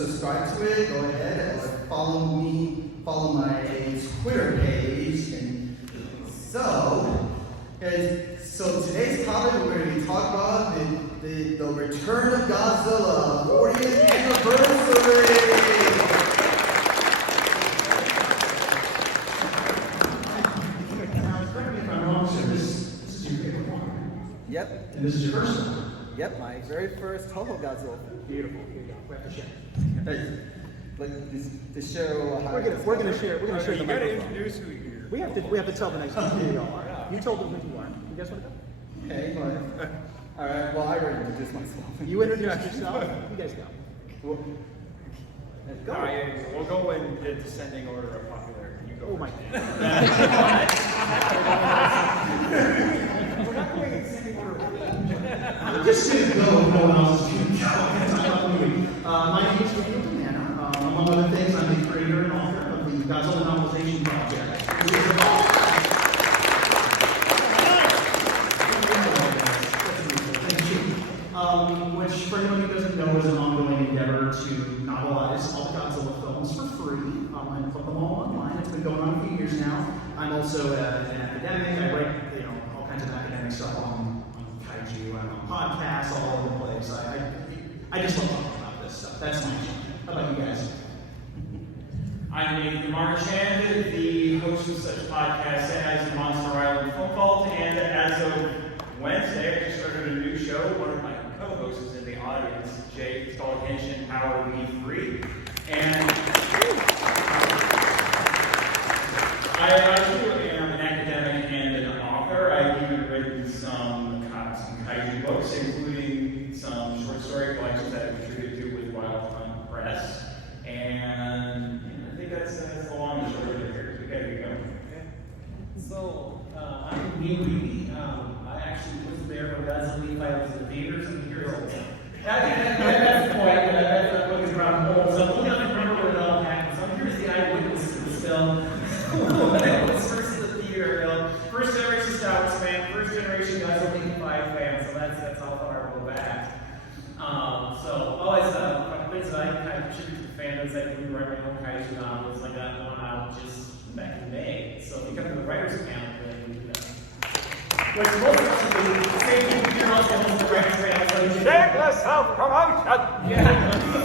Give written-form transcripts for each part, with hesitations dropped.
subscribe to it, go ahead and follow me, follow my Twitter page. And so today's topic we're going to be talking about the return of Godzilla, 40th anniversary. Yep. And this is your first one? Yep, my very first Toho Godzilla. Beautiful. Here you go. We have to share. Hey, like to show how We're gonna share the You gotta microphone. introduce who you're here. We have to tell the next one who you are. You told them who you are. You guys want to go? Okay, fine. All right. Well, I already introduced myself. You introduce yourself. You guys go. Well, go. All right, we'll go in the descending order of popularity. You go. Oh my first. God. We're not going in descending order. I'm just gonna go with no one else is going to go. My name is Daniel Banana. Among other things, I'm the creator and author of the Godzilla novelization project. Which, for anyone who doesn't know, is an ongoing endeavor to novelize all the Godzilla films for free and put them all online. It's been going on a few years now. I'm also an academic. I write, all kinds of academic stuff on kaiju. I'm on podcasts all over the place. I just love talking about this stuff. That's my show. How about you guys? I'm Nathan Marchand, the host of such podcasts as the Monster Island Film Vault, and as of Wednesday, I just started a new show. One of my co-hosts is in the audience, Jake. It's called Henshin Power V3. And I too am an academic and an author. I've even written some kaiju books, including some short story collections that I've contributed to with Wild Hunt Press. And I think that's the long and short of it here. So there you go. So, I'm Neil Reedy. I actually was there when Godzilla I was in the theaters and years old. That's the point. That's what is around home. So I'm not remember what it all happened. So I'm here as the eyewitness to this film. When I was first in the theater, first generation Star Wars fan, first generation Godzilla 85 fan. So that's how far I go back. So always places I kind of contribute to the fandoms. I do write my own kaiju novels. I got one out just back in May. So if you come to the writers' panel, then we do that. Which most of us do. Same thing here also on the writers' panel. Shameless self-promotion! Yeah.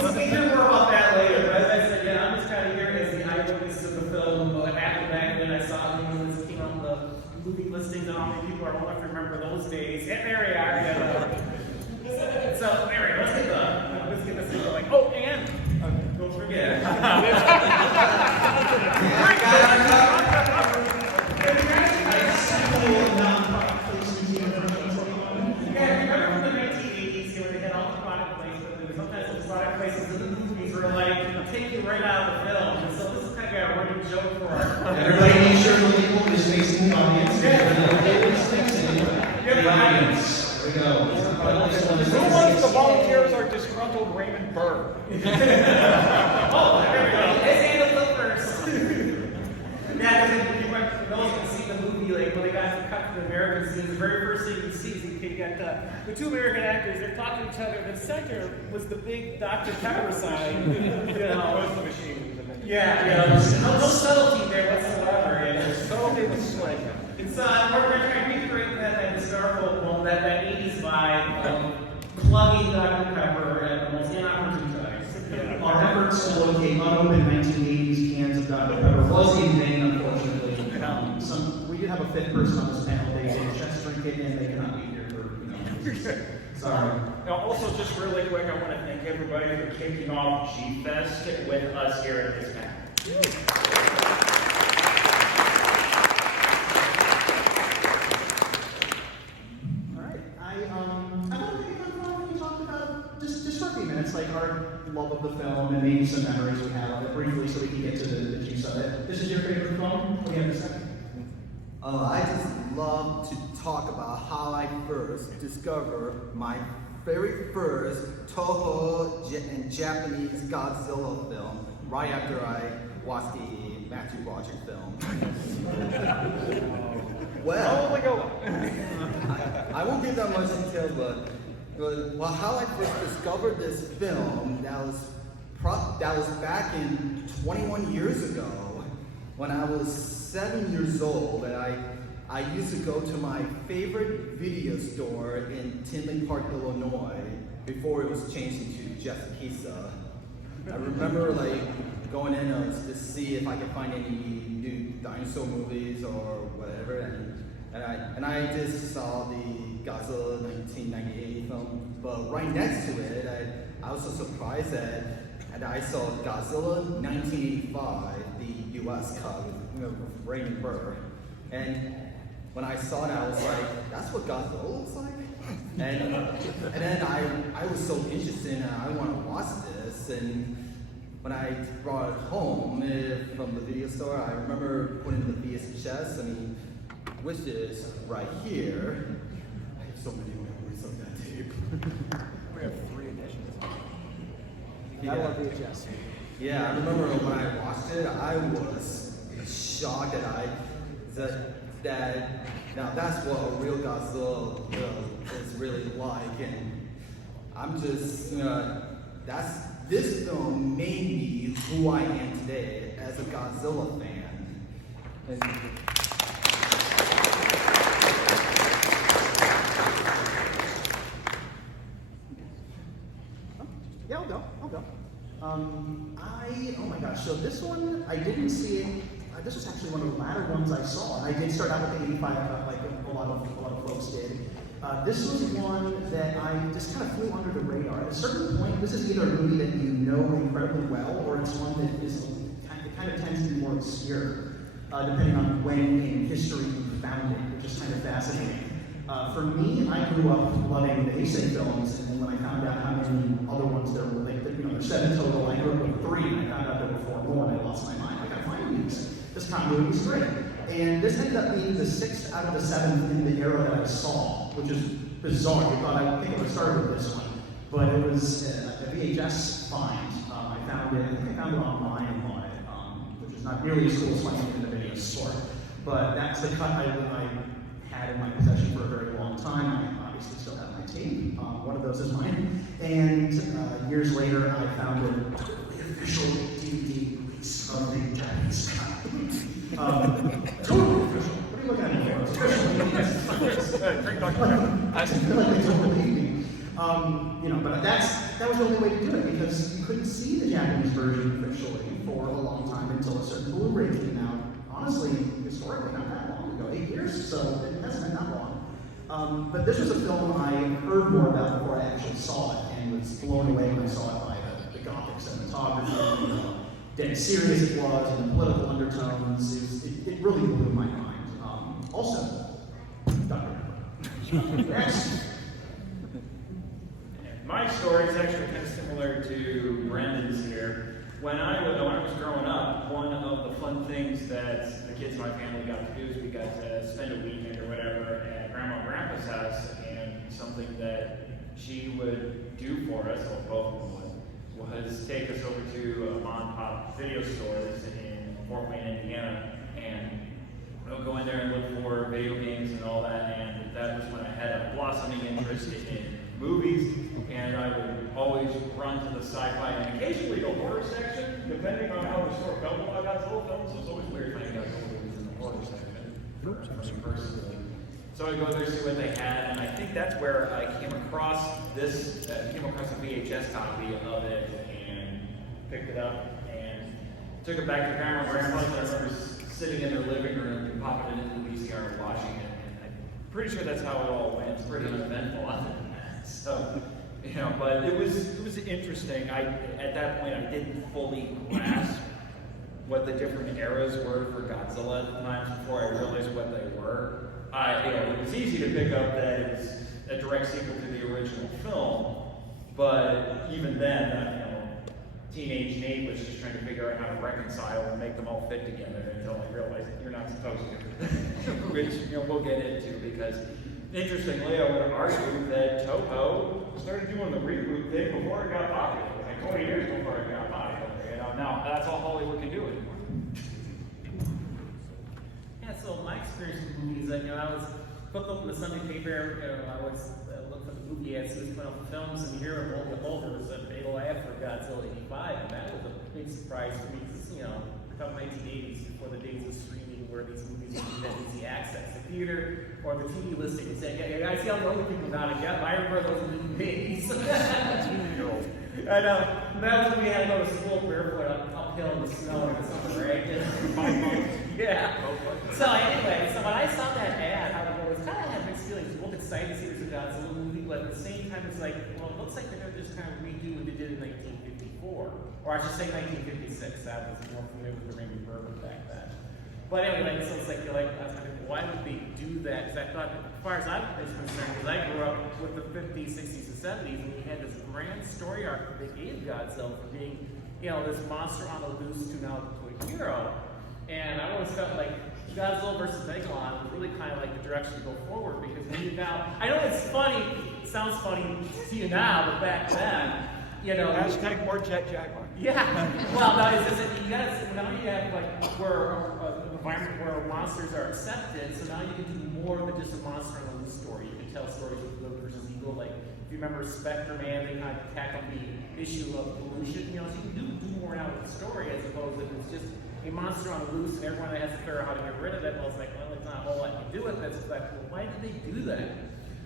We'll hear more about that later. But as I said, yeah, I'm just kind of here as the eyewitness of the film. What happened back then, I saw it came on the movie listings and how many people are old enough to remember those days. And there we are. Yeah. So anyway, let's get this thing going. Oh, and don't forget. Take you right out of the film, and so this is kind of a running joke for us. Everybody make sure the label is facing the audience. The audience. There we go. Who wants the volunteers are disgruntled Raymond Burr? Oh, there we go. Let's handle it first. Yeah, because you might those can see the movie, like when they got cut to the American scenes, the very first thing you see is you got the two American actors, they're talking to each other, and the center was the big Dr. Pepper sign. Was the machine. Yeah, no subtlety there whatsoever. And Subtlety was slick. it's we're trying to recreate that historical, well, that 80s vibe of plugging Dr. Pepper at the most inopportune times. Yeah. Our efforts to locate unopened 1980s cans of Dr. Pepper was in vain, unfortunately. We did have a fifth person on this panel. They just drink it and they cannot be here for, sorry. Now, also, just really quick, I want to thank everybody for kicking off gfest with us here at this panel. All right. I want to think we talked about just for a few minutes, like our love of the film and maybe some memories we have of it briefly, so we can get to the juice of it. This is your favorite film? What do you have to say? I just love to talk about how I first discovered my very first Toho and Japanese Godzilla film right after I watched the Matthew Broderick film. Well, I won't give that much detail, but how I first discovered this film, that was that was back in 21 years ago when I was 7 years old, and I used to go to my favorite video store in Tinley Park, Illinois, before it was changed into Jeff Pizza. I remember like going in to see if I could find any new dinosaur movies or whatever, and I just saw the Godzilla 1998 film, but right next to it, I was so surprised that I saw Godzilla 1985, the U.S. cut with Raymond Burr, and when I saw that, I was like, that's what Godzilla looks like? And then I was so interested and I want to watch this, and when I brought it home from the video store, I remember putting the VHS, which is right here. I have so many memories of that tape. We have 3 editions. Yeah. I love VHS. Yeah, I remember when I watched it, I was shocked that now that's what a real Godzilla is really like, and I'm just this film made me who I am today as a Godzilla fan. And yeah, I'll go. Oh my gosh, so this one, I didn't see it. This was actually one of the latter ones I saw. And I did start out with the 85, like a lot of folks did. This was one that I just kind of flew under the radar. At a certain point, this is either a movie that you know incredibly well, or it's one that kind of tends to be more obscure, depending on when in history you found it, which is kind of fascinating. For me, I grew up loving the Heisei films, and then when I found out how many other ones there were, there's 7 total. I grew up with 3, and I found out there were 4 more, and I lost my mind. I gotta find these. This continuity was great. And this ended up being the 6th out of the 7th in the era that I saw, which is bizarre. I think it would start with this one, but it was a VHS find. I found it online and bought it, which is not nearly as cool as finding it in the video store. But that's the cut I had in my possession for a very long time. I obviously still have my tape. One of those is mine. And years later, I found the official DVD release of the Japanese cut. Totally official. What are you looking at me for? It's official. I feel like they don't believe me. But that was the only way to do it, because you couldn't see the Japanese version officially for a long time until a certain Blu-ray came out. Honestly, historically, not that long ago, 8 years, so it hasn't been that long. But this was a film I heard more about before I actually saw it, and was blown away when I saw it by the Gothic cinematography, how dead serious it was, and the political undertones. It really blew my mind. Also, Dr. Next. My story is actually kind of similar to Brendan's here. When I was growing up, one of the fun things that the kids in my family got to do is we got to spend a weekend or whatever at Grandma and Grandpa's house, and something that she would do for us, or both of them was take us over to mom and pop video stores in Fort Wayne, Indiana, and we'll go in there and look for video games and all that, and that was when I had a blossoming interest in movies, and I would always run to the sci-fi and occasionally the horror section, depending on how the store felt about Godzilla films. It was always weird finding Godzilla movies in the horror section, personally. So I'd go there, see what they had, and I think that's where I came across this, came across a VHS copy of it, and picked it up, and took it back to Grandma and Grandma's. I remember sitting in their living room and popping it into the VCR and watching it, and I'm pretty sure that's how it all went. It's pretty uneventful other than that. So, but it was interesting. At that point, I didn't fully grasp what the different eras were for Godzilla at the time before I realized what they were. It was easy to pick up that it was a direct sequel to the original film, but even then, teenage Nate was just trying to figure out how to reconcile and make them all fit together until I realized that you're not supposed to, which we'll get into, because interestingly, I would argue that Toho started doing the reboot thing before it got popular, like 20 years before it got popular. Now that's all Hollywood can do anymore. Yeah, so my experience with movies, I was flipped open the Sunday paper, I always look for the movie ads, see what's put out the films, and here at Boulder was a big old ad for Godzilla 85, and that was a big surprise for me, because, you know, we're talking 1980s, before the days of streaming, where these movies would have easy access. The theater or the TV listing would say, yeah, I see all the other people nodding, yeah, I remember those movie days. I know. That was when we had to go to school barefoot uphill in the snow or something, right? Yeah. So anyway, so when I saw that ad, I was kind of had mixed feelings. Both excited to see there's a Godzilla movie, but at the same time, it's like, well, it looks like they're going to just kind of redo what they did in 1954, or I should say 1956. I was more familiar with the Raimi Berger back then. But anyway, so it's like, you're like, I was thinking, why would they do that? Because I thought, as far as I was concerned, because I grew up with the 50s, 60s, and 70s, and we had this grand story arc that they gave Godzilla for being, you know, this monster on the loose to now to a hero. And I always felt like Godzilla versus Megalon was really kind of like the direction to go forward, because when you now, I know it's funny, it sounds funny to you now, but back then, you know. Hashtag more Jet Jaguar. Yeah. Well, no, it's just, you guys, now you have like where an environment where monsters are accepted, so now you can do more than just a monster on a loose story. You can tell stories of good versus evil. Like if you remember Spectre Man, they kind of tackled the issue of pollution. You know, so you can do more now with the story as opposed to if it's just a monster on the loose and everyone has to figure out how to get rid of it. Well, it's like, well, it's not a whole lot you can do with it. It's like, well, why did they do that?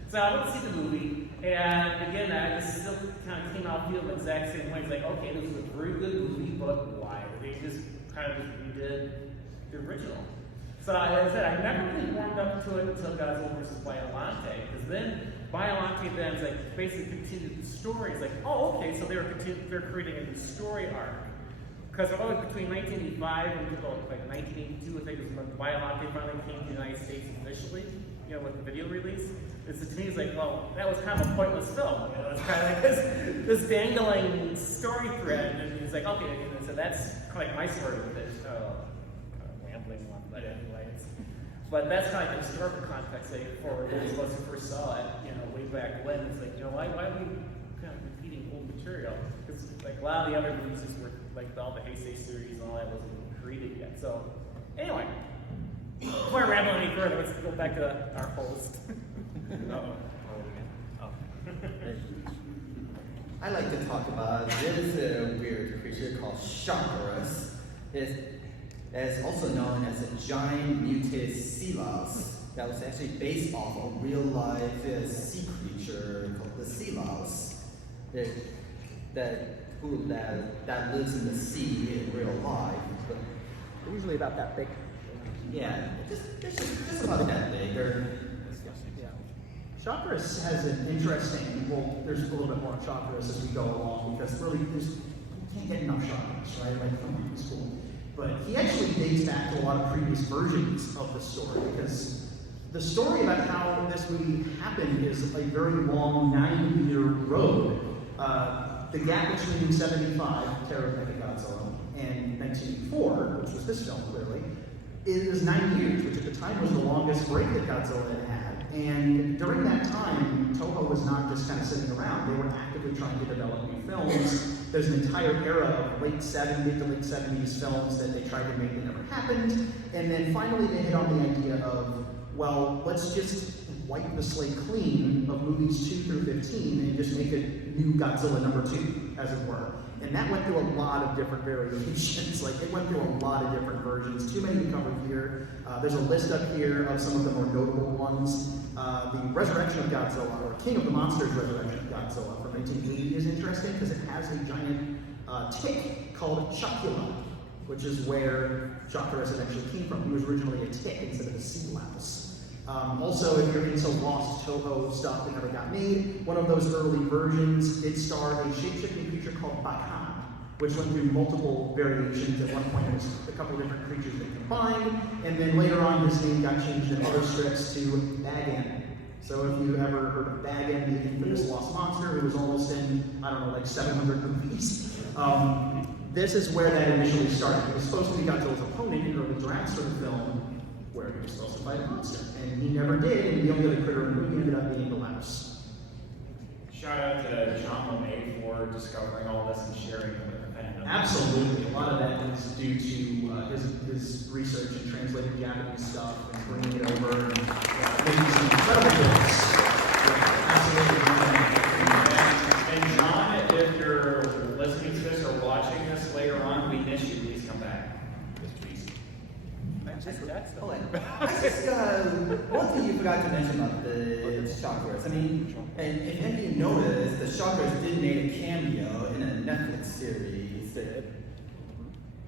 So I went to see the movie, and again, I just still kind of came out feeling the exact same way. It's like, okay, this was a very good movie, but why? They just kind of just redid the original. So as I said, I never really warmed up to it until Godzilla vs. Biollante, because then Biollante then is like basically continued the story. It's like, oh, okay, so they're creating a new story arc. Because between 1985 and like 1982, I think was when Biollante finally came to the United States officially, you know, with the video release. To me, it's like, well, that was kind of a pointless film. You know, it's kind of like this dangling story thread, and it's like, okay, and so that's kind of like my story with it. Rambling one, but anyway, but that's kind of like the historical context for those of us who first saw it, you know, way back when. It's like, you know, why are we kind of repeating old material? Because like a lot of the other movies just were like all the Heisei series and all that wasn't created yet. So anyway, before I ramble any further, let's go back to our host. I like to talk about this weird creature called Shockers. It's also known as a giant mutated sea louse that was actually based off a real-life sea creature called the sea louse that lives in the sea in real life. But They're usually about that big. yeah, just about that big. Shockers has an interesting, well, there's a little bit more of Shockers as we go along, because really, you can't get enough Shockers, right? Like, come on, it's cool. But he actually dates back to a lot of previous versions of the story, because the story about how this movie happened is a very long 9-year road. The gap between 75, Terror of Mechagodzilla, and 1984, which was this film, clearly, is 9 years, which at the time was the longest break that Godzilla had had. And during that time, Toho was not just kind of sitting around. They were actively trying to develop new films. There's an entire era of mid to late 70s films that they tried to make that never happened. And then finally they hit on the idea of, well, let's just wipe the slate clean of movies 2 through 15 and just make a new Godzilla #2, as it were. And that went through a lot of different variations. Like, it went through a lot of different versions. Too many to cover here. There's a list up here of some of the more notable ones. The Resurrection of Godzilla, or King of the Monsters Resurrection of Godzilla from 1980 is interesting because it has a giant tick called Shockula, which is where Shockers actually came from. He was originally a tick instead of a sea louse. Also, if you're into lost Toho stuff that never got made, one of those early versions did star a shape-shifting creature called Bakan, which went through multiple variations. At one point, it was a couple of different creatures that combined, and then later on, his name got changed in other strips to Bagan. So if you ever heard of Bagan, the infamous lost monster who was almost in, I don't know, like 700 movies, this is where that initially started. It was supposed to be Godzilla's opponent in early drafts for the film, where he was supposed to fight a monster. And he never did, and the only other critter in the movie ended up being the louse. Shout out to John LeMay for discovering all this and sharing it with the fandom. Absolutely. A lot of that is due to his research and translating Japanese stuff and bringing it over and making some incredible books. Absolutely. And John, if you're listening forgot to mention about the chakras. I mean, and if any of you noticed, the chakras did make a cameo in a Netflix series.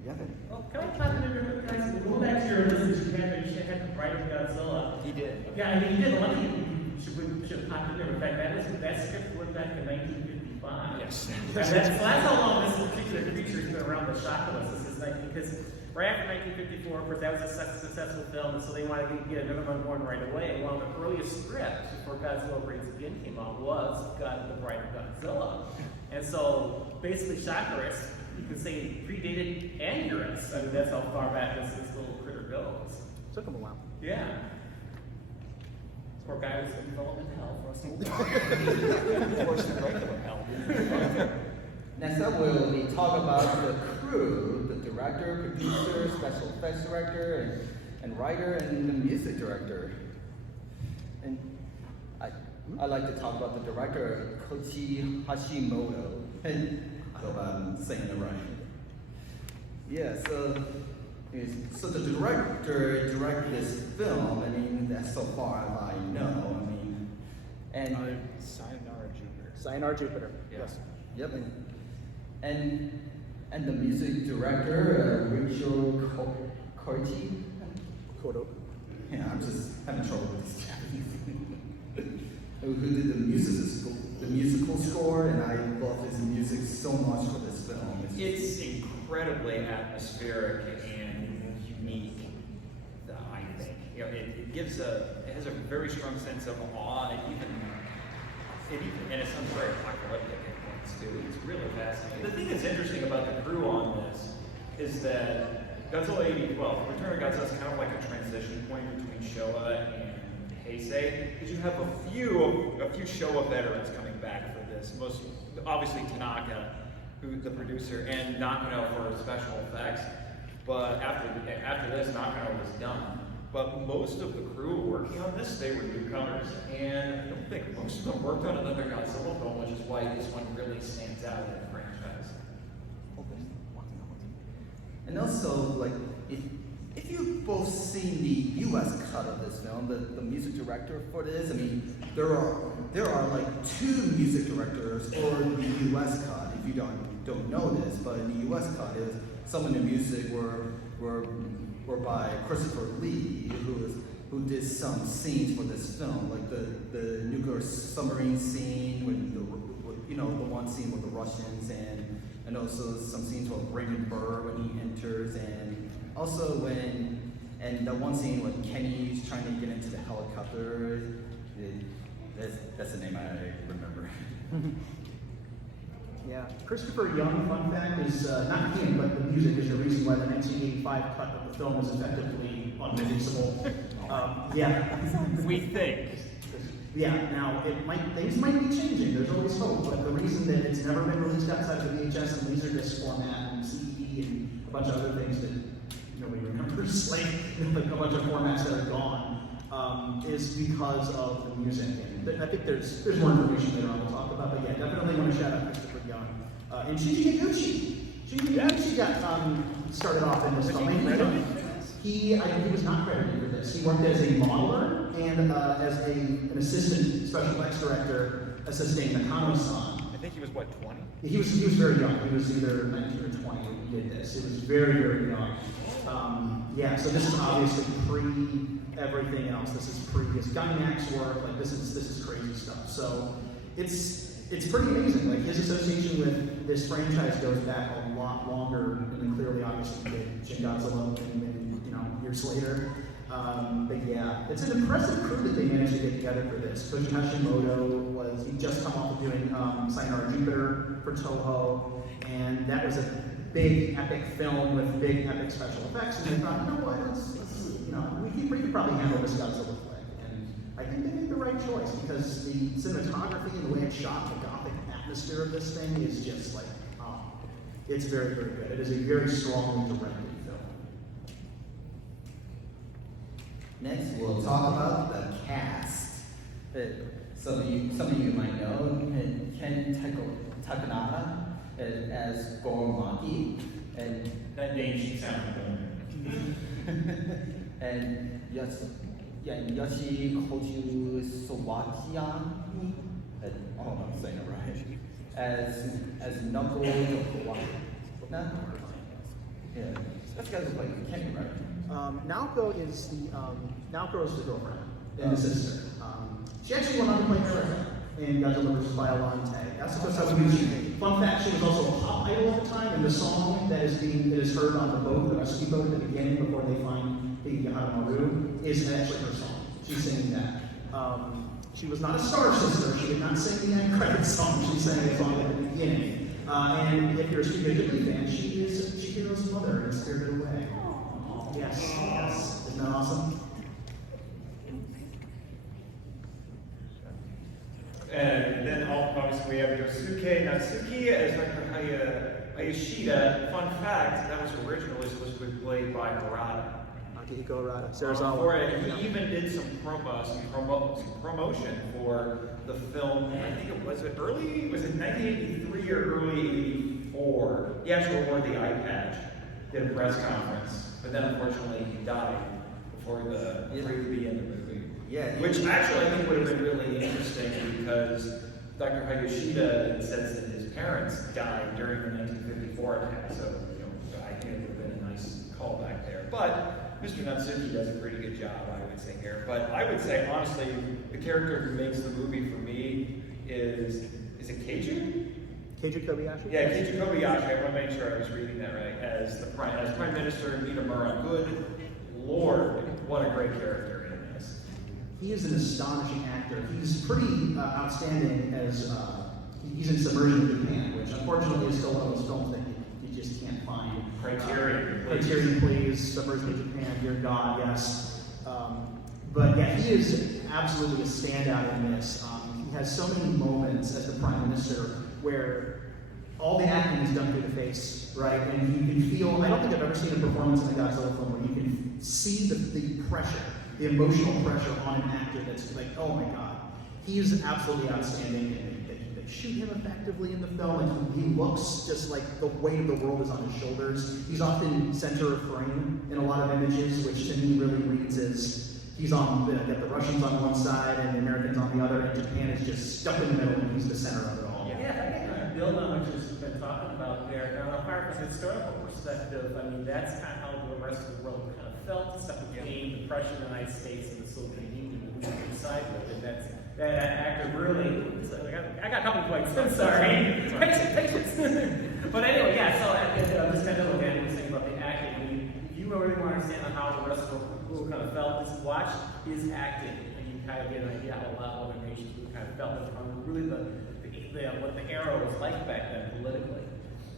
Yeah. Well, can I talk to you guys? Go back to your list that you had the Bright Godzilla. He did. Yeah, I mean, he did. One thing you should pop in there. In fact, that script went back to 1955. Yes. And that's how long this particular creature's been around the Shockula. Because right after 1954, of course, that was a successful film, and so they wanted to get another one born right away. And one of the earliest scripts before Godzilla Breaks Again came out was The Bright Godzilla. And so basically, Shockula, you could say, predated Anguirus. I mean, that's how far back this little critter goes. Took him a while. Yeah. This poor guy was in development hell for us to Worse than regular hell. Next up, we'll be talking about the crew, the director, producer, special effects director, and writer, and the music director. And I like to talk about the director, Koichi Hashimoto. And I hope I'm saying it right. Yeah, so the director directed this film. I mean, that's so far as I know. I mean, and Sayonara Jupiter. Sayonara Jupiter. Yes. yep, and the music director, Rachel Koichi. Kodo. Yeah, I'm just having trouble with this Japanese. Who did the musical score, and I love his music so much for this film. It's incredibly atmospheric and unique, I think. You know, it has a very strong sense of awe, and it sounds very apocalyptic at points too. It's really fascinating. The thing that's interesting about the crew on this is that Godzilla 80, Return of Godzilla is kind of like a transition point between Showa and Heisei, because you have a few Showa veterans coming back for this. Most obviously Tanaka, who's the producer, and Nakano for special effects. But after this, Nakano was done. But most of the crew working on this, they were newcomers, and I don't think most of them worked on another Godzilla film, which is why this one really stands out in the franchise. And also, like, if you've both seen the U.S. cut of this film, the music director for this, I mean, there are like two music directors for the U.S. cut. If you don't know this, but in the U.S. cut, some of the music were by Christopher Lee, who did some scenes for this film, like the nuclear submarine scene, with the one scene with the Russians, and also some scenes with Raymond Burr when he enters, and also and the one scene when Kenny's trying to get into the helicopter. That's the name I remember. Yeah, Christopher Young, fun fact, is not him, but the music is the reason why the 1985 cut of the film is effectively unreleasable. Yeah. We think. Yeah, now things might be changing, there's always hope, but the reason that it's never been released outside of the VHS and Laserdisc format and CD and a bunch of other things that nobody remembers, like a bunch of formats that are gone, is because of the music. And I think there's more information later on we'll talk about, but yeah, definitely want to shout out Christopher Young. And Shinji Higuchi. Shinji Higuchi got started off in this film. He was not credited for this. He worked as a modeler and as an assistant special effects director assisting Nakano-san. I think he was, what, 20? He was very young. He was either 19 or 20 when he did this. It was very, very young. Yeah, so this is obviously pre-everything else. This is pre-his Gainax work. Like, this is crazy stuff. So it's pretty amazing. Like, his association with this franchise goes back a lot longer than clearly, obviously, did Shin Godzilla and years later. But yeah, it's an impressive crew that they managed to get together for this. Koji Hashimoto he'd just come off of doing Sayonara Jupiter for Toho, and that was a big epic film with big epic special effects, and they thought, you know what, we could probably handle this Godzilla flick. And I think they made the right choice, because the cinematography and the way it's shot, the gothic atmosphere of this thing is just like, it's very, very good. It is a very strongly directed film. Next, we'll talk about the cast. Some of you might know Ken Takanaka as Goromaki, and That name should sound familiar. and 演Yoshihachi I don't know if I'm saying it right. As Knuckles yeah, that guy's playing Kenny, right? Naoko is the girlfriend and the sister. She actually went on to play Erica in Godzilla vs. Biollante. That's the first time we shooting. Fun fact, she was also a pop idol at the time, and the song that is heard on the boat, the rescue boat at the beginning before they find Baby Haramaru, is actually her song. She's singing that. She was not a star sister. She did not sing the end credits song. She sang the song at the beginning. And if you're a Studio Ghibli fan, she is Chihiro's mother in Spirited Away. Yes. Isn't that awesome? And then obviously we have Yosuke Natsuki as Dr. Hayashida. Fun fact, that was originally supposed to be played by Harada. Akihiko Harada, He even did some promotion for the film. I think it was 1983 or early '84. He actually wore the eye patch, did a press conference, but then unfortunately he died before the be in the movie. Yeah, which actually I think would have been really interesting because Dr. Hayashida says that his parents died during the 1954 attack, so I think it would have been a nice callback there. But Mr. Natsuki does a pretty good job, I would say here. But I would say, honestly, the character who makes the movie for me is it Keiju? Keiju Kobayashi? Yeah, Keiju Kobayashi. I want to make sure I was reading that right. As Prime Minister Minamura. Good Lord, what a great character in this. He is an astonishing actor. He's pretty outstanding as he's in Submersion in Japan, which unfortunately is still one of those films that you just can't find. Criterion, please. Submersion in Japan, dear God, yes. But yeah, he is absolutely a standout in this. He has so many moments as the Prime Minister where all the acting is done through the face, right? And you can feel, I don't think I've ever seen a performance in a Godzilla film where you can see the pressure, the emotional pressure on an actor that's like, oh my God. He is absolutely outstanding. They shoot him effectively in the film, and he looks just like the weight of the world is on his shoulders. He's often center of frame in a lot of images, which to me really reads as he's got the Russians on one side and the Americans on the other, and Japan is just stuck in the middle, and he's the center of it all. Yeah, I think I build on what you've been talking about there. Now, apart from historical perspective, I mean, that's kind of how the rest of the world kind of felt, stuff between the Prussian United States and the Soviet Union, and we were inside with it. That actor really, I got a couple points, I'm sorry. Patience. But anyway, yeah, so just kind of again, we were saying about the acting. I mean, if you really want to understand how the rest of the world kind of felt, just watch his acting, and you kind of get an idea how a lot of other nations kind of felt on really what the era was like back then politically.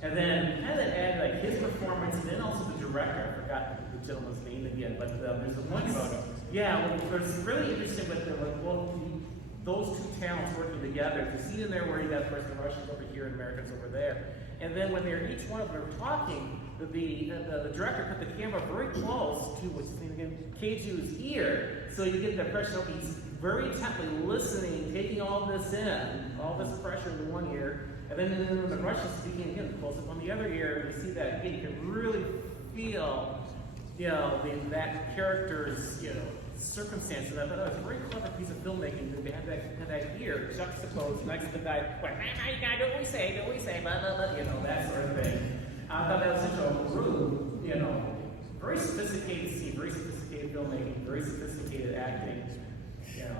And then kind of add like his performance, and then also the director. I forgot the gentleman's name again, but there's the one photo. Yeah, well, it's really interesting with those two talents working together. To see in there where you got first the Russians over here and Americans over there, and then when they're each one of them talking, the director put the camera very close to what's in Keiju's ear, so you get the impression of he's very intently listening, taking all this in, all this pressure in the one ear, and then when the Russians speaking again, close up on the other ear, you see that again. You can really feel, that character's, circumstance. And I thought that was a very clever piece of filmmaking that they had that ear juxtaposed next to the guy, what do we say, blah, blah, blah, that sort of thing. I thought that was such a rude, very sophisticated scene, very sophisticated filmmaking, very sophisticated acting.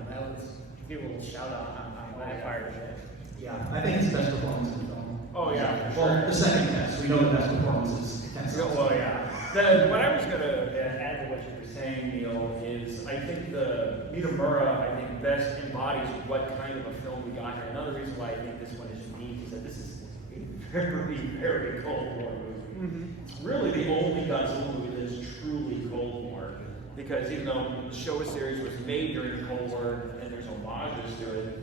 That was, give a little shout out on my part of it. Yeah, I think it's the best performance in the film. Oh yeah, Well, the second test, we know the best performance is Well, yeah. What I was going to add to what you were saying, Neil, is I think the Minamura, best embodies what kind of a film we got here. Another reason why I think this one is unique is that this is a very, very Cold War movie. Mm-hmm. It's really the only Godzilla movie that is truly Cold War. Because even though the Showa series was made during the Cold War and there's homages to it,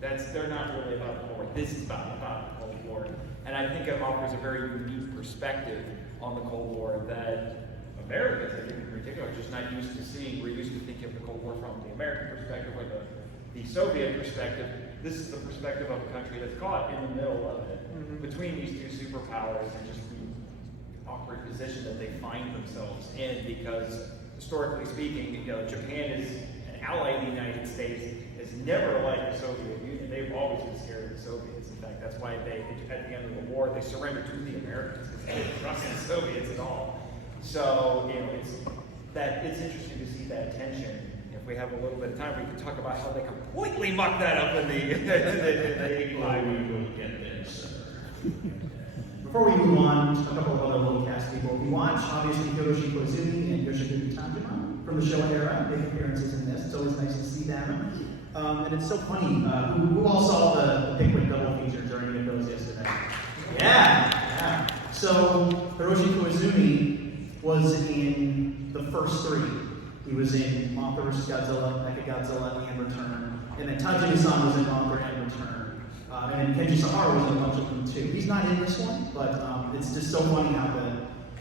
they're not really about the Cold War. This is about the Cold War. And I think it offers a very unique perspective on the Cold War that Americans, I think in particular, are just not used to seeing. We're used to thinking of the Cold War from the American perspective or the Soviet perspective. This is the perspective of a country that's caught in the middle of it, between these two superpowers, and just the awkward position that they find themselves in because historically speaking, you know, Japan is an ally of the United States, has never liked the Soviet Union. They've always been scared of the Soviets. In fact, that's why they, at the end of the war, they surrendered to the Americans because they didn't trust the Soviets at all. So, you know, it's interesting to see that tension. If we have a little bit of time, we can talk about how they completely mucked that up in the 85. Before we move on, just a couple of other little cast people. We watch, obviously, Hiroshi Koizumi and Yoshiguchi Tanjima from the Showa era make appearances in this. It's always nice to see them. And it's so funny. Who all saw the Pickwick double feature during the shows yesterday? Yeah. So, Hiroshi Koizumi was in the first three. He was in Mothra vs. Godzilla, Mechagodzilla, and Return. And then Tajima-san was in Mothra and Return. And then Kenji Sahara was in a bunch of them too. He's not in this one, but it's just so funny how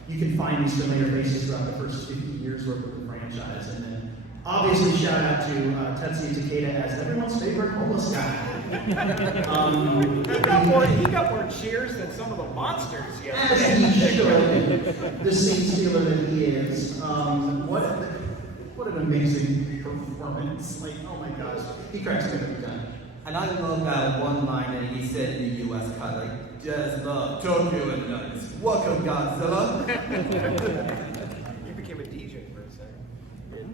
you can find these familiar faces throughout the first 50 years worth of the franchise. And then obviously shout out to Tetsuya Takeda as everyone's favorite homeless guy. He got more cheers than some of the monsters As yesterday. he should, the Saint Stealer that he is. What an amazing performance. Like, oh my gosh. He cracks me every time. And I love that one line that he said in the U.S. cut, like, just love Tokyo and nuts. Welcome, Godzilla. You became a DJ for a second.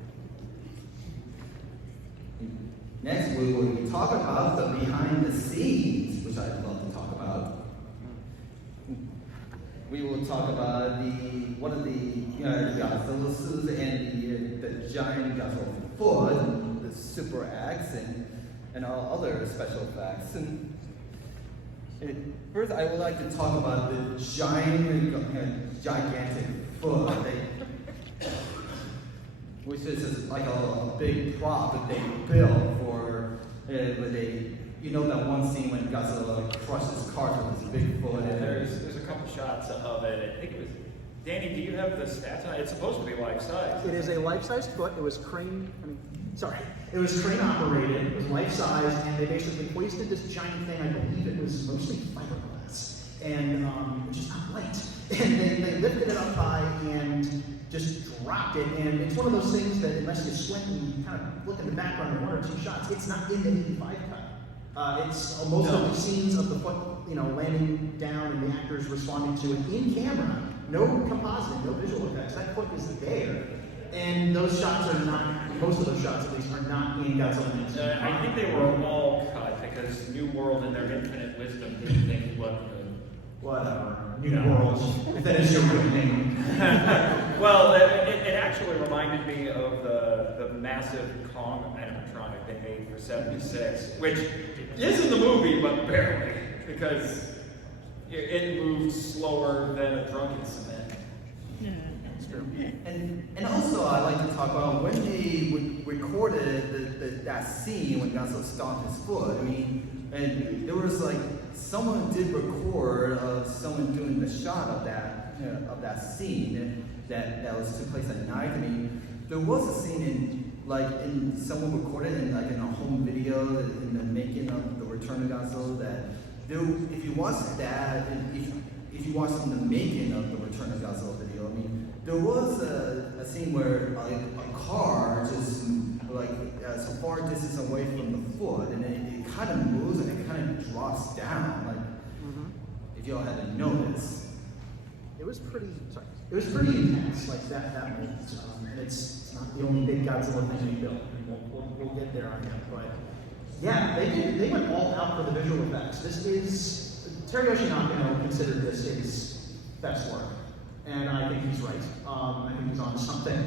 Next, we will be talking about the behind the scenes, which I'd love to talk about. We will talk about one of the Godzilla suits and the giant Godzilla foot, the super axe, and all other special effects. And first, I would like to talk about the gigantic foot, which is like a big prop that they built for when they, that one scene when Godzilla crushes cars with his big foot. And There's a couple shots of it. I think it was. Danny, do you have the stats on it? It's supposed to be life size. It is a life-size foot. It was it was crane operated. It was life-size, and they basically hoisted this giant thing. I believe it was mostly fiberglass, and it's just not light. And they lifted it up high and just dropped it. And it's one of those things that unless you squint and you kind of look in the background of one or two shots, it's not in the 85 cut. It's most of the scenes of the foot, landing down and the actors responding to it in camera. No composite, no visual effects. That foot is there. And those shots are not, most of those shots at least, are not in Godzilla Minutes. I think they were all cut because New World in their infinite wisdom didn't think Whatever. New World. If that is your real name. Well, it actually reminded me of the massive Kong animatronic they made for '76, which is in the movie, but barely, because it moved slower than a drunken cement. And also, I like to talk about when they recorded that scene when Godzilla stomped his foot. I mean, and there was like someone did record of someone doing the shot of that scene that was took place at night. I mean, there was a scene in someone recorded in a home video in the making of the Return of Godzilla that if you watch that if you watch in the making of the Return of Godzilla video, I mean. There was a scene where a car just so far distance away from the foot, and it kind of moves and it kind of drops down. If y'all had to notice, it was pretty intense. Like that moment, and it's not the only big Godzilla thing they built. We'll get there on that, but yeah, they went all out for the visual effects. This is Teruyoshi Nakano considered this his best work. And I think he's right. I think he's on something.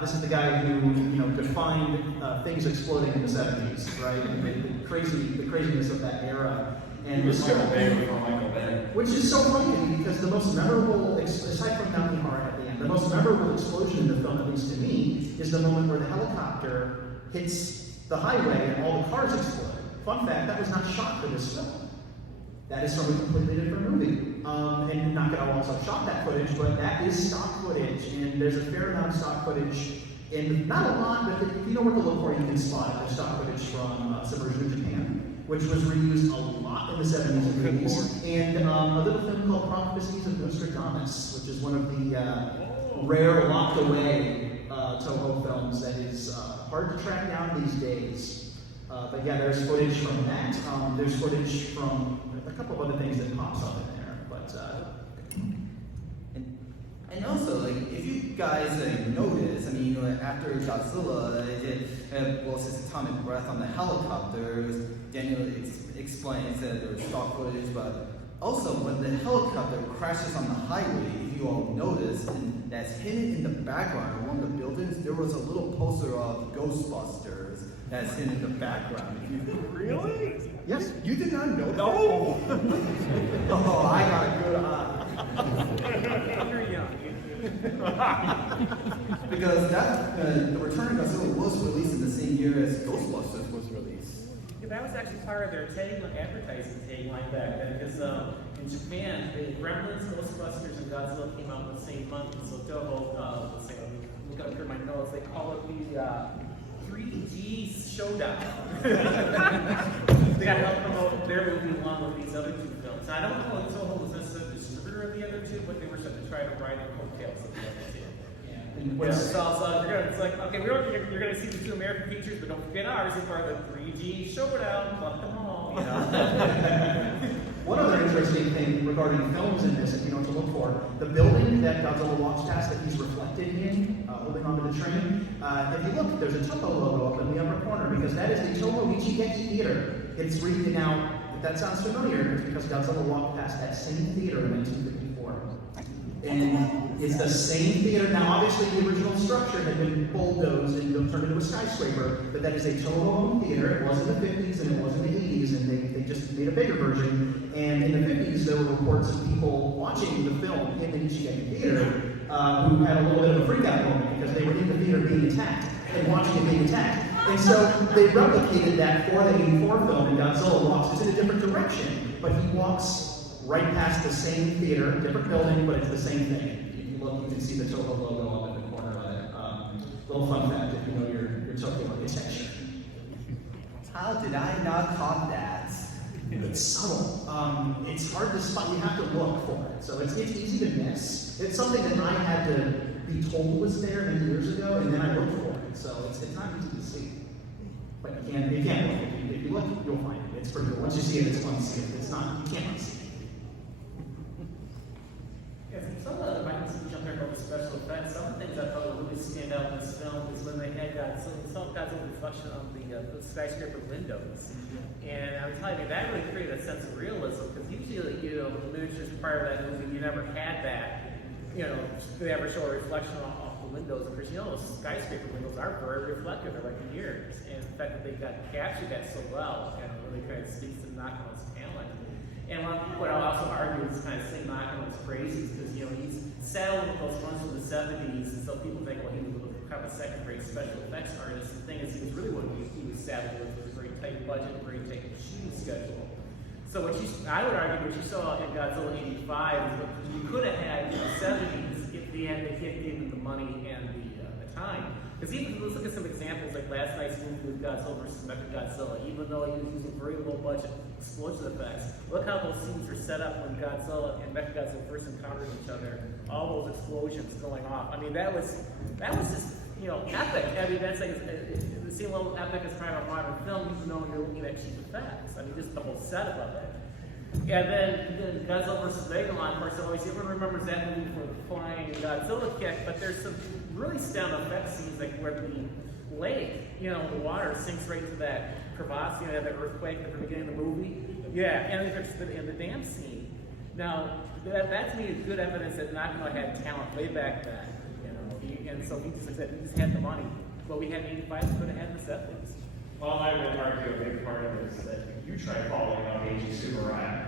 This is the guy who, defined things exploding in the 70s, right? And the craziness of that era. And which is so funny because the most memorable, aside from Mountain Horror at the end, the most memorable explosion in the film, at least to me, is the moment where the helicopter hits the highway and all the cars explode. Fun fact, that was not shot for this film. That is from a completely different movie. And Nakano also shot that footage, but that is stock footage, and there's a fair amount of stock footage, and not a lot, but if you know where to look for, you can spot the stock footage from Subversion of Japan, which was reused a lot in the 70s and 80s, and a little film called Prophecies of Nostradamus, which is one of the rare locked away Toho films that is hard to track down these days. But yeah, there's footage from that. There's footage from a couple of other things that pops up in there. But and also, like, if you guys notice, I mean, after Godzilla, it was his atomic breath on the helicopter. Daniel explains that there was stock footage, but also when the helicopter crashes on the highway, if you all notice, and that's hidden in the background of one of the buildings, there was a little poster of Ghostbusters that's hidden in the background. Really? Yes, you did not know that? No. Oh, I got a good eye. You're young. Because that, The Return of Godzilla was released in the same year as Ghostbusters was released. Yeah, that was actually part of their advertising tagline back then, because in Japan, the Gremlins, Ghostbusters, and Godzilla came out in the same month, and so Toho, let's see, look up here my notes, they call it the 3G Showdown. They got to help promote their movie along with these other two films. And I don't know if Toho was necessarily a distributor of the other two, but they were set to try to ride the coattails of the other two. and When what's, it's it's like, okay, you're going to see the two American features, but don't forget ours is part of the 3G Showdown, pluck them all, you know. one other interesting thing regarding films in this, if you know what to look for, the building that Godzilla walks past that he's reflected in, holding onto the train, if you look, there's a Toho logo up in the upper corner, because that is the Toho Ichigeki Theater. It's reading out, if that sounds familiar, it's because Godzilla walked past that same theater in 1954. And it's the same theater. Now, obviously, the original structure had been bulldozed and turned into a skyscraper, but that is a Toho theater. It was in the 50s and it was in the 80s, and they just made a bigger version. And in the 50s, there were reports of people watching the film in the Ichigeki Theater who had a little bit of a freak out moment because they were in the theater being attacked and watching it being attacked. And so they replicated that for the 84 film, and Godzilla walks. It's in a different direction, but he walks right past the same theater, different building, but it's the same thing. If you look, you can see the Toho logo up in the corner of it. Little fun fact if you know your Tokyo architecture. How did I not caught that? It's subtle. It's hard to spot. You have to look for it. So it's easy to miss. It's something that I had to be told was there many years ago, and then I looked for it. So it's not easy to see. But you can look. If you look, you'll find it. It's pretty good. Once you see it, it's fun to see it. It's not, you can't see it. Yeah, some of the, if I can jump there about the special effects, some of the things I thought would really stand out in this film is when they had some reflection on the skyscraper windows. And I'm telling you, that really created a sense of realism, because usually, the miniatures prior to that movie, you never had that, they ever show a reflection off the windows. Of course, skyscraper windows are very reflective, they're like mirrors. And the fact that they got captured that so well, really kind of speaks to Nakamo's talent. And what I'll also argue is kind of saying Nakamo's crazy, because, he's saddled with those runs from the 70s, and so people think, well, he was kind of a second-rate special effects artist. The thing is, he was really what he was saddled with was a very tight budget, very tight shooting schedule. So I would argue what you saw in Godzilla 85 is what you could have had in the 70s if they had given the money and the time. Because let's look at some examples like last night's movie with Godzilla versus Mechagodzilla. Even though he was using very low budget explosion effects, look how those scenes are set up when Godzilla and Mechagodzilla first encountered each other. All those explosions going off. I mean, that was just epic. I mean, that's like the same level of epic as kind of a modern film, even though you're looking at cheap effects. I mean, just the whole setup of it. And then Godzilla versus Megalon, of course, always everyone remembers that movie for the flying Godzilla kick, but there's some really stand-up effect scenes like where the lake, the water sinks right to that crevasse, that earthquake at the beginning of the movie. Yeah, and the dam scene. Now, that to me is good evidence that Nakano had talent way back then. And so he just had the money. What we had in 85, we could have had in the 70s. Well, I would argue a big part of it is that you tried following up Eiji Tsuburaya.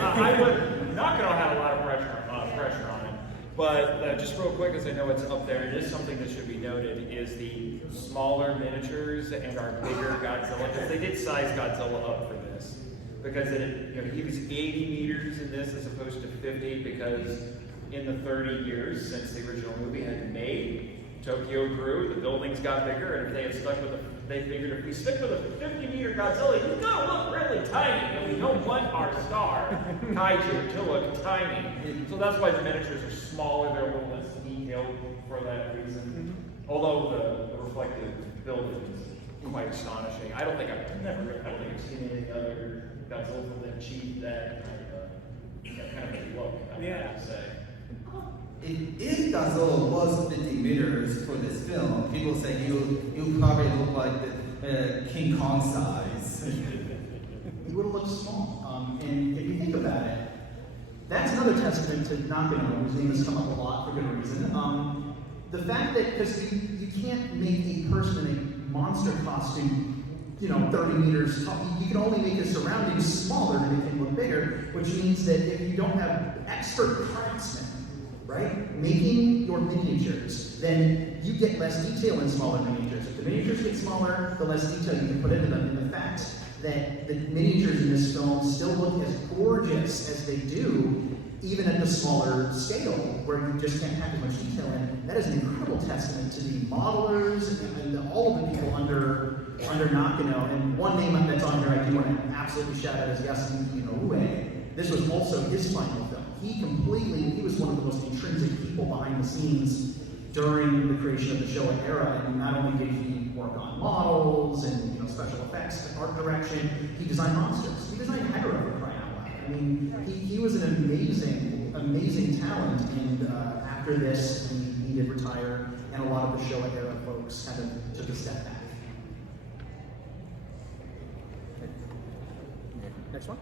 I would not going to have a lot of pressure on it. But just real quick, as I know it's up there, it is something that should be noted, is the smaller miniatures and our bigger Godzilla, because they did size Godzilla up for this. Because he was 80 meters in this as opposed to 50, because in the 30 years since the original movie had been made, Tokyo grew, the buildings got bigger, and if they had stuck with they figured if we stick with a 50-meter Godzilla, he's gonna look really tiny, and we don't want our star kaiju to look tiny. So that's why the miniatures are smaller, they're a little less detailed for that reason. Although the reflective building is quite astonishing. I don't think I've seen any other Godzilla film that achieved that kind of a look, I have to say. If Godzilla was 50 meters for this film, people say you probably look like the King Kong size. He would have looked small. And if you think about it, that's another testament to Nakano, whose name has come up a lot for good reason. The fact that, because you can't make a person in a monster costume, 30 meters tall. You can only make his surroundings smaller to make him look bigger, which means that if you don't have expert craftsmen, right, making your miniatures, then you get less detail in smaller miniatures. If the miniatures get smaller, the less detail you can put into them. And the fact that the miniatures in this film still look as gorgeous as they do, even at the smaller scale, where you just can't have as much detail in, that is an incredible testament to the modelers and all of the people under Nakano. And one name that's on here I do want to absolutely shout out is Yasuki Inoue. This was also his final film. He was one of the most intrinsic people behind the scenes during the creation of the Showa era, and not only did he work on models and special effects and art direction, he designed monsters. He designed Hedorah, for crying out loud. I mean, he was an amazing talent, and after this, he did retire, and a lot of the Showa era folks kind of took a step back. Next one.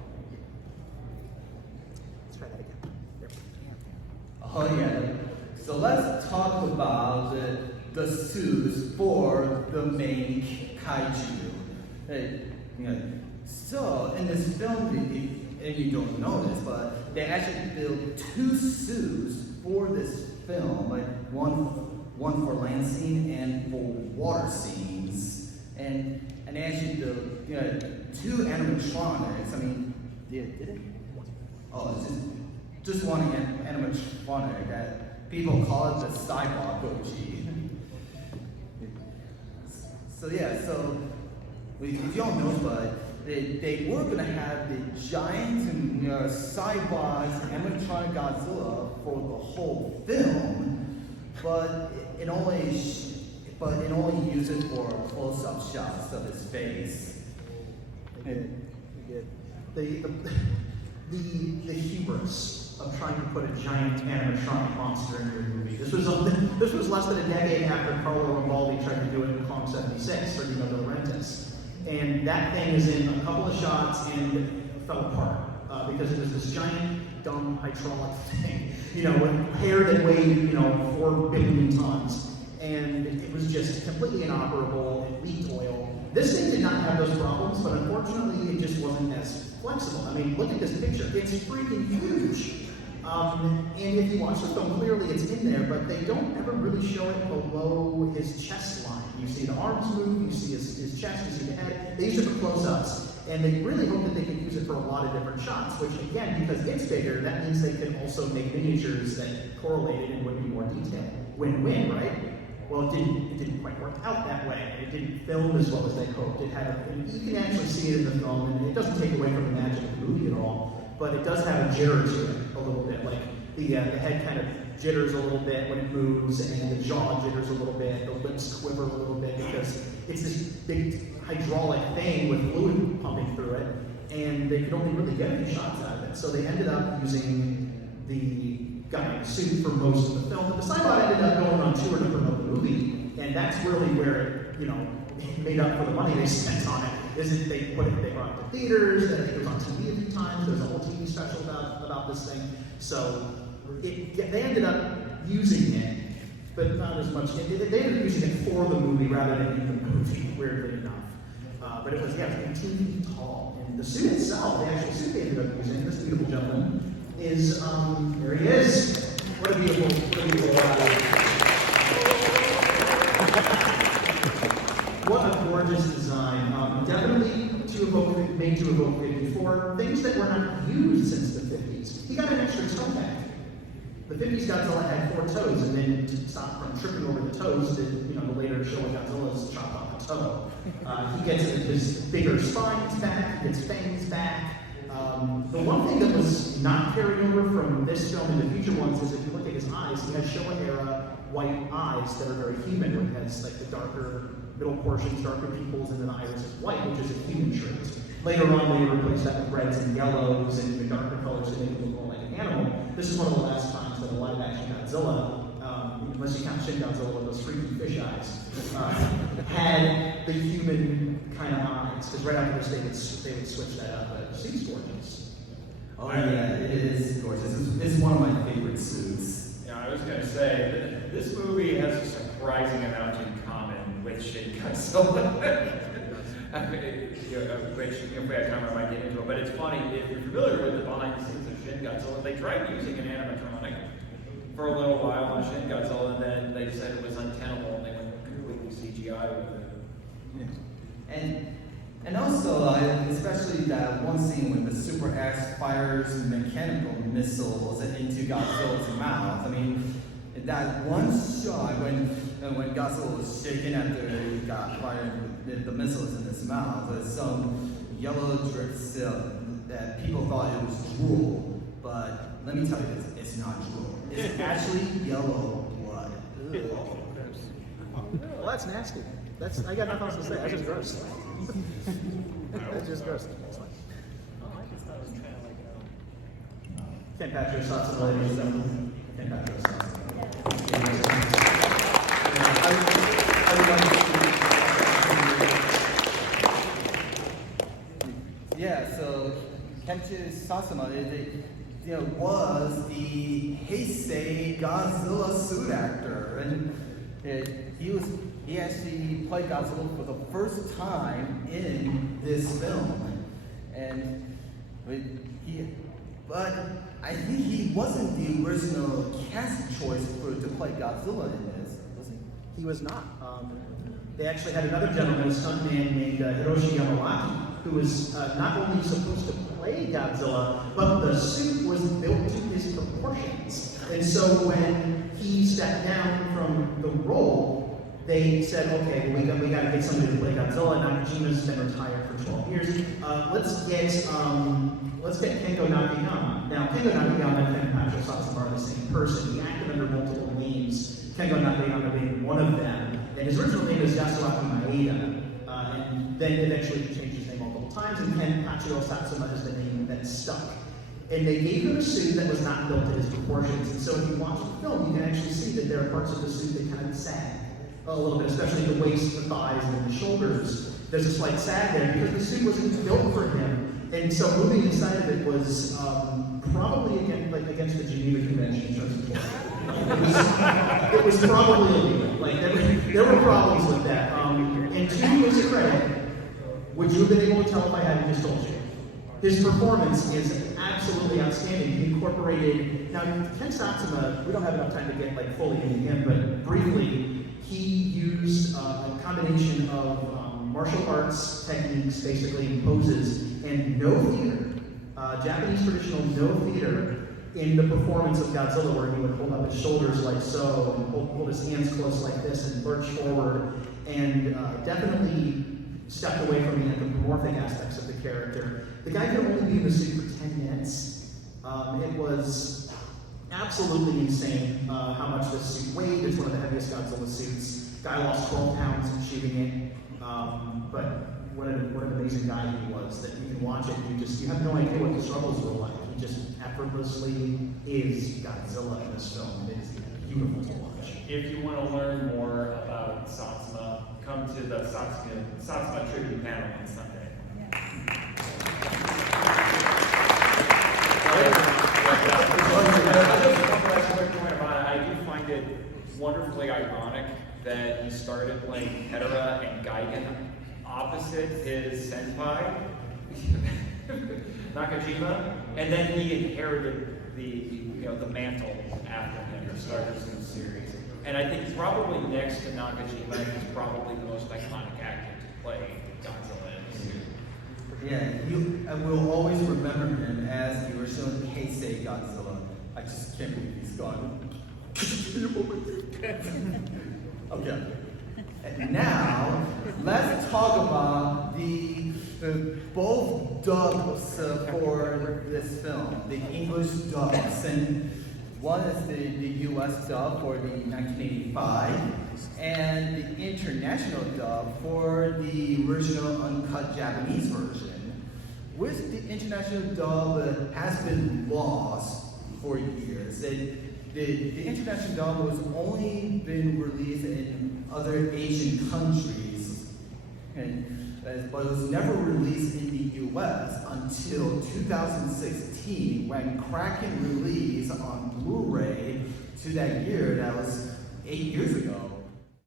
Let's try that again. There. Oh yeah. So let's talk about the suits for the main kaiju. So in this film, and you don't know this, but they actually built 2 suits for this film, like one for land scene and for water scenes, and they actually built 2 animatronics. I mean, did it? Oh, it's just one animatronic that people call it the Cyborg OG. So yeah, so if you don't know, but they were gonna have the giant and cyborg animatronic Godzilla for the whole film, but it only used it for close-up shots of his face. The hubris of trying to put a giant animatronic monster in your movie. This was less than a decade after Carlo Rambaldi tried to do it in Kong 76 for Dino De Laurentiis. And that thing is in a couple of shots and it fell apart because it was this giant, dumb, hydraulic thing, with hair that weighed, 4 billion tons. And it was just completely inoperable. It leaked oil. This thing did not have those problems, but unfortunately it just wasn't as flexible. I mean, look at this picture. It's freaking huge. And if you watch the film, clearly it's in there, but they don't ever really show it below his chest line. You see the arms move, you see his chest, you see the head. They use it for close-ups. And they really hope that they could use it for a lot of different shots, which again, because it's bigger, that means they can also make miniatures that correlated and would be more detailed. Win-win, right? Well, it didn't quite work out that way. It didn't film as well as they hoped. You can actually see it in the film, and it doesn't take away from the magic of the movie at all, but it does have a jitter to it a little bit. Like the head kind of jitters a little bit when it moves, and the jaw jitters a little bit, the lips quiver a little bit, because it's this big hydraulic thing with fluid pumping through it, and they could only really get a few shots out of it. So they ended up using the guy in the suit for most of the film, but the Cybot ended up going on tour to promote the movie, and that's really where it made up for the money they spent on it. Is that they brought it to theaters, and it was on TV a few times. There's a whole TV special about this thing. So they ended up using it, but not as much. They ended up using it for the movie rather than in the movie, weirdly enough. But it was 18 feet tall, and the suit itself, the actual suit they ended up using, this beautiful gentleman, is there he is. What a beautiful What a gorgeous design. Definitely made to evoke 54, things that were not used since the 50s. He got an extra toe bag. the 50s Godzilla had 4 toes, and then to stop from tripping over the toes, the later show of Godzilla's chopped off a toe. He gets his bigger spines back, he gets fangs back. The one thing that was not carried over from this film and the future ones is if you look at his eyes, he has Showa era white eyes that are very human, where he has like the darker middle portions, darker pupils, and then the iris is white, which is a human trait. Later on, they replaced that with reds and yellows and even darker colors to make it look more like an animal. This is one of the last times that a live-action Godzilla, unless you count Shin Godzilla with those freaky fish eyes, had the human kind of eyes. Because right after this, they would switch that up. But it seems gorgeous. Oh yeah, it is gorgeous. It's one of my favorite suits. Yeah, I was going to say that this movie has a surprising amount in common with Shin Godzilla. Which, if we have time, I might get into it. But it's funny, if you're familiar with the behind the scenes of Shin Godzilla, they tried using an animatronic for a little while on Shin Godzilla, and then they said it was untenable, and they went completely CGI with it. Yeah. And also, especially that one scene when the Super X fires mechanical missiles into Godzilla's mouth. I mean, that one shot when Godzilla was shaking after he got fired the missiles in his mouth, there's some yellow drip still that people thought it was drool, but let me tell you this, it's not drool. It's actually yellow blood. Well, that's nasty. I got nothing else to say. That's just gross. That's just gross. Ken Patrick sauce, ladies and gentlemen. Ken Patrick sauce. I would like to. Yeah, so Kenji Sasama was the Heisei Godzilla suit actor, and he actually played Godzilla for the first time in this film, but I think he wasn't the original cast choice to play Godzilla in this, was he? He was not. They actually had another gentleman, a stuntman named Hiroshi Yamawaki, who was not only supposed to play Godzilla, but the suit was built to his proportions. And so when he stepped down from the role, they said, okay, well, we got to get somebody to play Godzilla. Nakajima's been retired for 12 years. Let's get Kengo Nakayama. Now, Kengo Nakayama and Ken Patrick Sasama are the same person. He acted under multiple names, Kengo Nakayama being one of them. And his original name is Yasuaki Maeda. And then eventually he changed his name multiple times, and Ken Patrick Sasama is the name that stuck. And they gave him a suit that was not built to his proportions. And so if you watch the film, you can actually see that there are parts of the suit that kind of sag a little bit, especially the waist, the thighs, and the shoulders. There's a slight sag there because the suit wasn't built for him. And so moving inside of it was probably against the Geneva Convention in terms of it was probably illegal. Like there were problems with that. And to his credit, would you have been able to tell if I hadn't just told you? His performance is absolutely outstanding. He incorporated, now Ken Satsuma, we don't have enough time to get fully into him, but briefly, he used a combination of martial arts techniques, basically, and poses, and no theater, Japanese traditional no theater, in the performance of Godzilla, where he would hold up his shoulders like so, and hold his hands close like this, and lurch forward, and definitely stepped away from the anthropomorphic aspects of the character. The guy could only be in the suit for 10 minutes. It was absolutely insane how much this suit weighed. It's one of the heaviest Godzilla suits. Guy lost 12 pounds shooting it. But what an amazing guy he was, that you can watch it, you have no idea what the struggles were like. He just effortlessly is Godzilla in this film. It is beautiful to watch. If you want to learn more about Satsuma, come to the Satsuma tribute panel on Sunday. I do find it wonderfully ironic that he started playing Hedera and Gigan opposite his senpai, Nakajima, and then he inherited the mantle after him to start his new series. And I think probably next to Nakajima, he's probably the most iconic actor to play Godzilla in the suit. Yeah, I will always remember him as the original Heisei Godzilla. I just can't believe he's gone. Okay. And now, let's talk about the both dubs for this film, the English dubs. And one is the US dub for the 1985, and the international dub for the original uncut Japanese version, which the international dub has been lost for years. The international dub has only been released in other Asian countries, but it was never released in the US until 2016 when Kraken released on Blu-ray to that year. That was 8 years